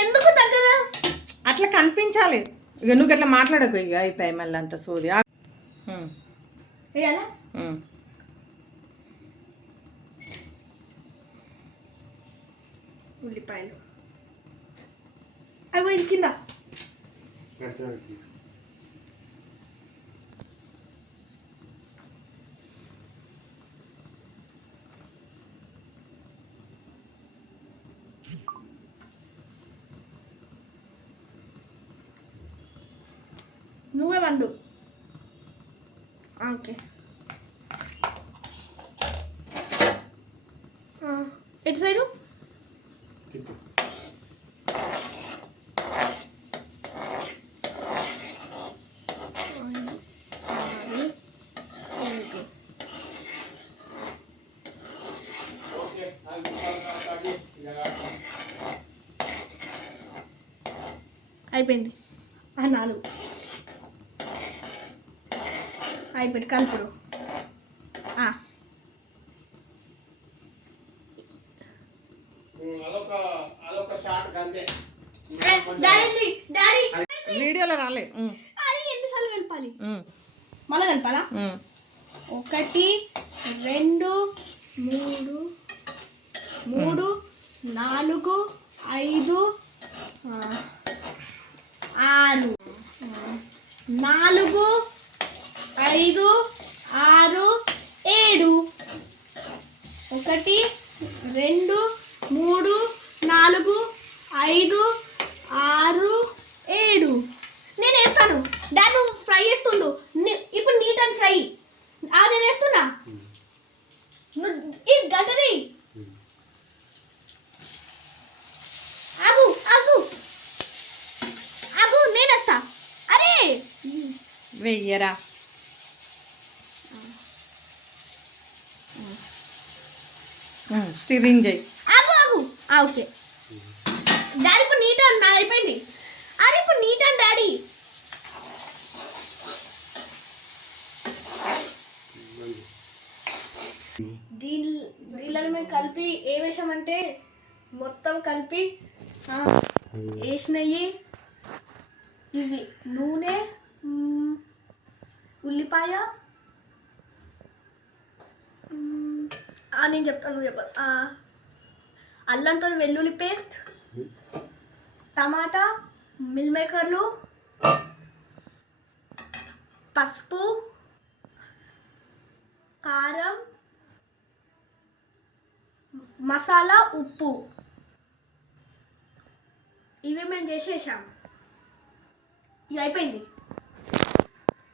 ఎందుకు దగ్గర అట్లా కనిపించాలి. ఇక నువ్వు అట్లా మాట్లాడకు. ఇక అయిపోయి మళ్ళీ అంత సోది. వేయాలా ఉల్లిపాయలు అవి పోయింది కింద. నువ్వే వండు. ఓకే ఎటు సైడు అయిపోయింది. 4 అయిపోయింది. కలుపుడు. వీడియోలో రాలే. ఎన్నిసార్లు కలపాలి? మళ్ళీ కలపాలా? 1 2 3 3 4 5 6 4 5 6 7 1 2 3 4 5 6 7 నేను వేస్తాను. డాడీ నువ్వు ఫ్రై చేస్తుండు. ఇప్పుడు నీట్ అండ్ ఫ్రై. నేను వేస్తున్నా. ఈ గడ్డది ఆగు ఆగు ఆగు నేను వేస్తా. అరే వెయ్యరా. స్టిరింగ్ చేయి. ఆగు ఆగు ఓకే. డాడీ ఇప్పుడు నీట్ అండ్ నాది అయిపోయింది. అరే ఇప్పుడు నీట్ అండ్ డాడీ దీనిలో మేము కలిపి ఏ వేసామంటే మొత్తం కలిపి వేసినవి ఇవి నూనె, ఉల్లిపాయ, నేను చెప్తాను నువ్వు చెప్పాలి. అల్లంతో వెల్లుల్లి పేస్ట్, టమాటా, మిల్ మేకర్లు, పసుపు, కారం, మసాలా, ఉప్పు ఇవి మేము చేసేసాం. ఇవి అయిపోయింది.